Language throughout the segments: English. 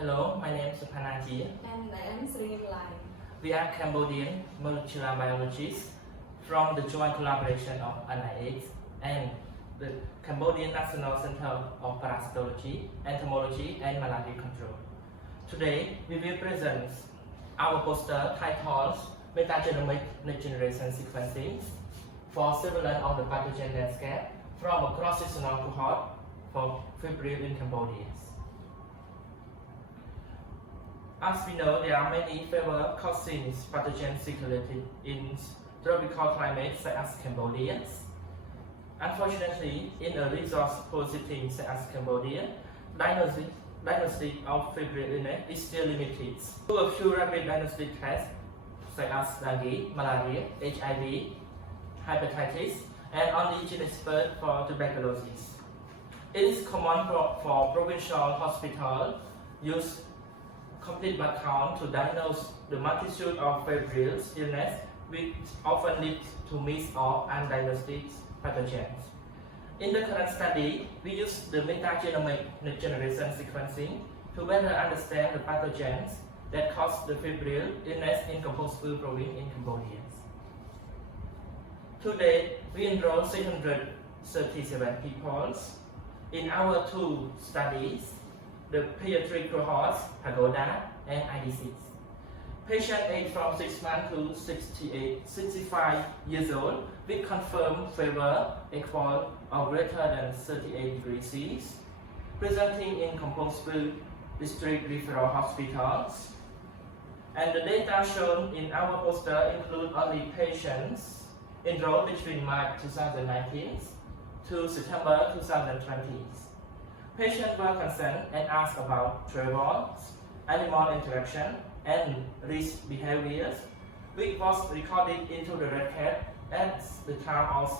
Hello, my name is Panaji. And I am Srinivai. We are Cambodian molecular biologists from the joint collaboration of IDSEq and the Cambodian National Center of Parasitology, Entomology and Malaria Control. Today, we will present our poster titled Metagenomic Next Generation Sequencing for Surveillance of the Pathogen Landscape from a cross-sectional cohort for febrile in Cambodia. As we know, there are many fever causing pathogens circulating in tropical climates such as Cambodia. Unfortunately, in a resource-poor setting such as Cambodia, diagnosis of febrile illness is still limited to a few rapid diagnostic tests such as dengue, malaria, HIV, hepatitis, and only gene expert for tuberculosis. It is common for provincial hospitals use complete blood count to diagnose the multitude of febrile illness, which often leads to missed or undiagnosed pathogens. In the current study, we use the metagenomic next generation sequencing to better understand the pathogens that cause the febrile illness in composite province in Cambodia. Today, we enrolled 637 people in our two studies, the pediatric cohorts, PAGODAS and IDSEq. Patients aged from 6 months to 65 years old with confirmed fever equal or greater than 38 degrees Celsius, presenting in composite district referral hospitals. And the data shown in our poster include only patients enrolled between March 2019 to September 2020. Patients were concerned and asked about travel, animal interaction, and risk behaviors, which was recorded into the record at the time of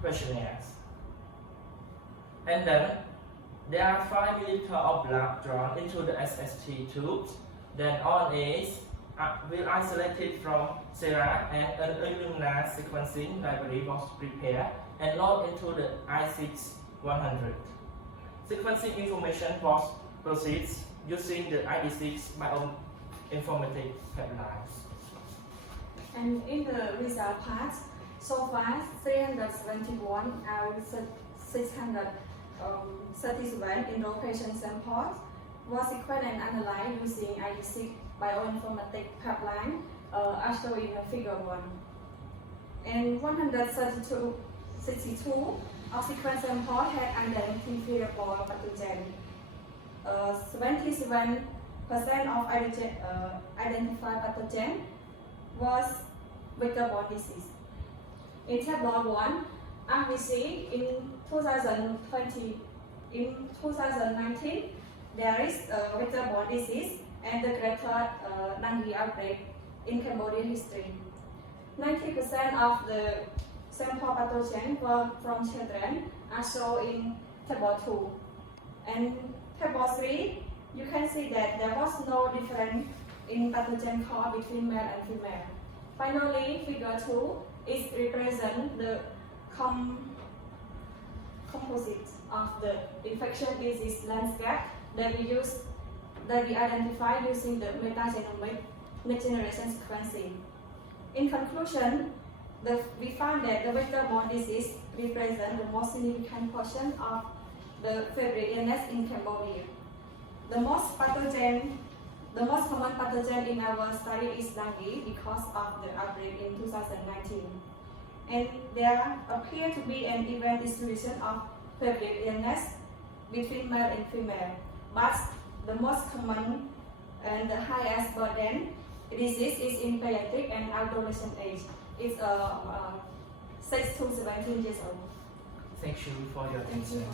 questionnaires. And then, there are 5 ml of blood drawn into the SST tubes. Then RNAs will isolated from sera and an Illumina sequencing library was prepared and loaded into the IDSEq 100. Sequencing information was processed using the IDSEq bioinformatics pipelines. And in the result part, so far 371 out of 637 enrolled patient samples was sequenced and analyzed using IDSEq bioinformatics pipeline as shown in figure 1. And 162 of sequence samples had identifiable pathogen. 77% of identified pathogen was vector-borne disease. In table 1, as we see in 2019, there is vector-borne disease and the greater dengue outbreak in Cambodian history. 90% of the sample pathogen were from children, as shown in table 2. And table 3, you can see that there was no difference in pathogen count between male and female. Finally, figure 2 is represent the composite of the infection disease landscape that we identify using the metagenomic next generation sequencing. In conclusion, we found that the vector-borne disease represents the most significant portion of the febrile illness in Cambodia. The most common pathogen in our study is dengue because of the outbreak in 2019. And there appears to be an even distribution of febrile illness between male and female. But the most common and the highest burden disease is in pediatric and adolescent age. It's 6 to 17 years old. Thank you for your attention.